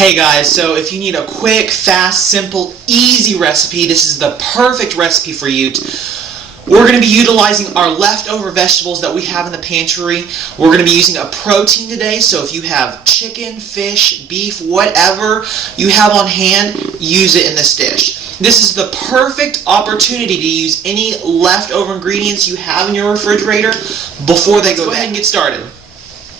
Hey guys, so if you need a quick, fast, simple, easy recipe, this is the perfect recipe for you. We're going to be utilizing our leftover vegetables that we have in the pantry. We're going to be using a protein today, so if you have chicken, fish, beef, whatever you have on hand, use it in this dish. This is the perfect opportunity to use any leftover ingredients you have in your refrigerator before they go bad. Let's go ahead and get started.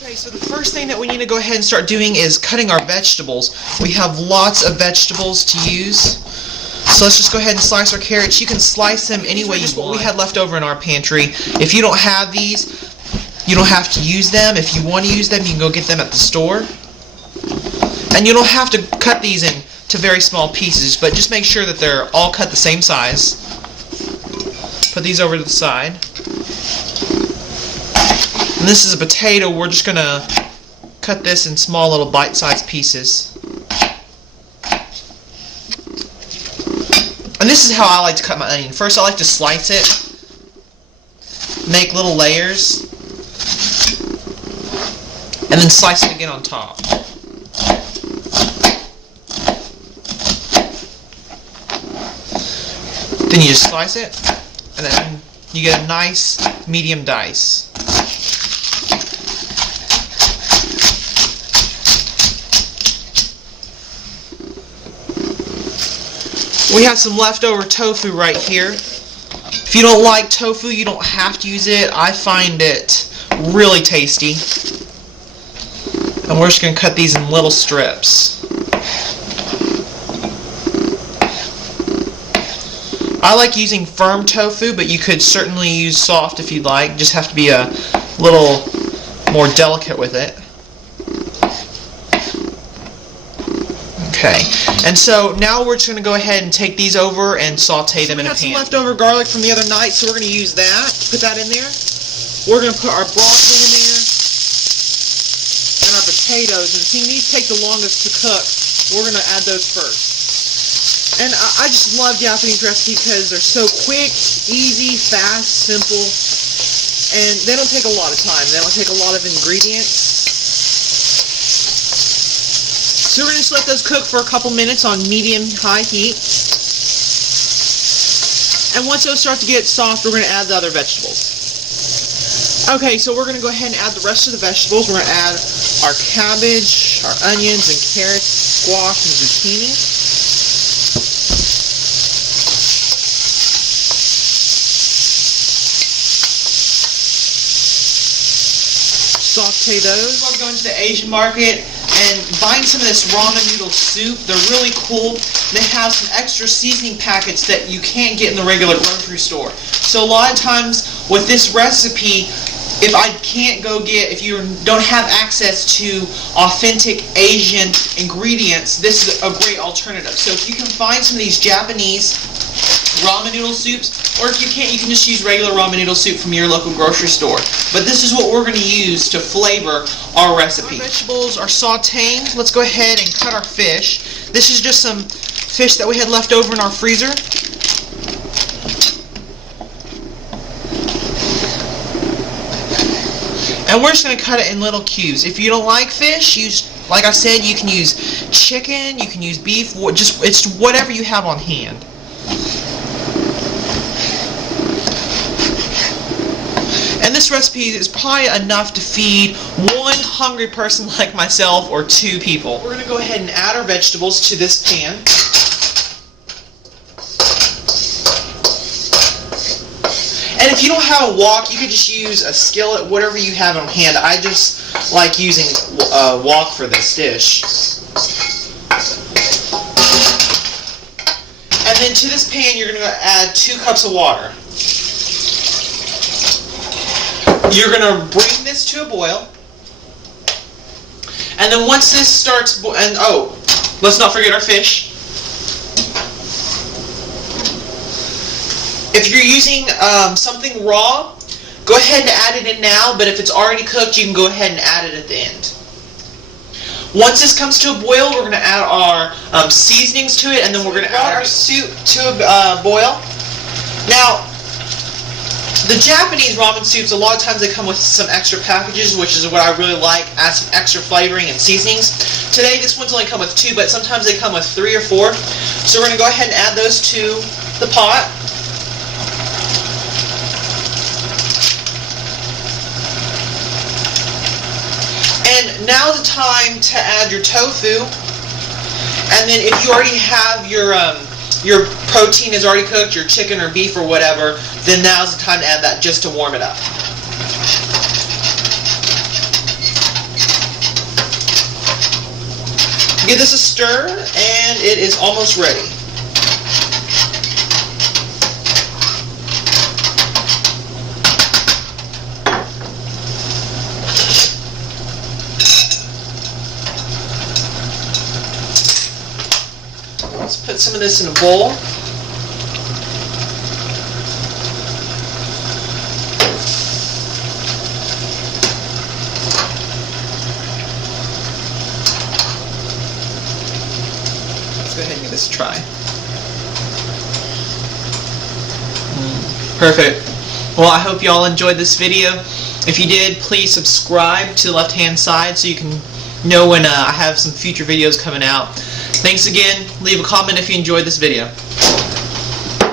Okay, so the first thing that we need to go ahead and start doing is cutting our vegetables. We have lots of vegetables to use. So let's just go ahead and slice our carrots. You can slice them any way you want. What we had left over in our pantry. If you don't have these, you don't have to use them. If you want to use them, you can go get them at the store. And you don't have to cut these into very small pieces, but just make sure that they're all cut the same size. Put these over to the side. And this is a potato. We're just going to cut this in small little bite-sized pieces. And this is how I like to cut my onion. First I like to slice it, make little layers, and then slice it again on top. Then you just slice it, and then you get a nice medium dice. We have some leftover tofu right here. If you don't like tofu, you don't have to use it. I find it really tasty. And we're just going to cut these in little strips. I like using firm tofu, but you could certainly use soft if you'd like. Just have to be a little more delicate with it. Okay, and so now we're just going to go ahead and take these over and saute them in a pan. We have some leftover garlic from the other night, so we're going to use that. Put that in there. We're going to put our broccoli in there and our potatoes. And seeing these take the longest to cook, we're going to add those first. And I just love Japanese recipes because they're so quick, easy, fast, simple, and they don't take a lot of time. They don't take a lot of ingredients. So we're going to just let those cook for a couple minutes on medium-high heat. And once those start to get soft, we're going to add the other vegetables. Okay, so we're going to go ahead and add the rest of the vegetables. We're going to add our cabbage, our onions and carrots, squash and zucchini. Saute those. We're going to the Asian market and buying some of this ramen noodle soup. They're really cool. They have some extra seasoning packets that you can't get in the regular grocery store. So a lot of times with this recipe, if you don't have access to authentic Asian ingredients, this is a great alternative. So if you can find some of these Japanese ramen noodle soups, or if you can't, you can just use regular ramen noodle soup from your local grocery store. But this is what we're going to use to flavor our recipe. Our vegetables are sauteing. Let's go ahead and cut our fish. This is just some fish that we had left over in our freezer. And we're just going to cut it in little cubes. If you don't like fish, like I said, you can use chicken, you can use beef, it's whatever you have on hand. And this recipe is probably enough to feed one hungry person like myself or two people. We're going to go ahead and add our vegetables to this pan. And if you don't have a wok, you could just use a skillet, whatever you have on hand. I just like using a wok for this dish. And then to this pan, you're going to add 2 cups of water. You're going to bring this to a boil. And then once this starts boiling, let's not forget our fish. If you're using something raw, go ahead and add it in now, but if it's already cooked, you can go ahead and add it at the end. Once this comes to a boil, we're going to add our seasonings to it, and then we're going to add our soup to a boil. Now, the Japanese ramen soups, a lot of times they come with some extra packages, which is what I really like, add some extra flavoring and seasonings. Today this one's only come with 2, but sometimes they come with 3 or 4. So we're going to go ahead and add those to the pot. And now's the time to add your tofu. And then if you already have your protein is already cooked, your chicken or beef or whatever, then now's the time to add that just to warm it up. Give this a stir, and it is almost ready. Let's put some of this in a bowl. Let's go ahead and give this a try. Perfect. Well, I hope you all enjoyed this video. If you did, please subscribe to the left-hand side so you can know when I have some future videos coming out. Thanks again. Leave a comment if you enjoyed this video.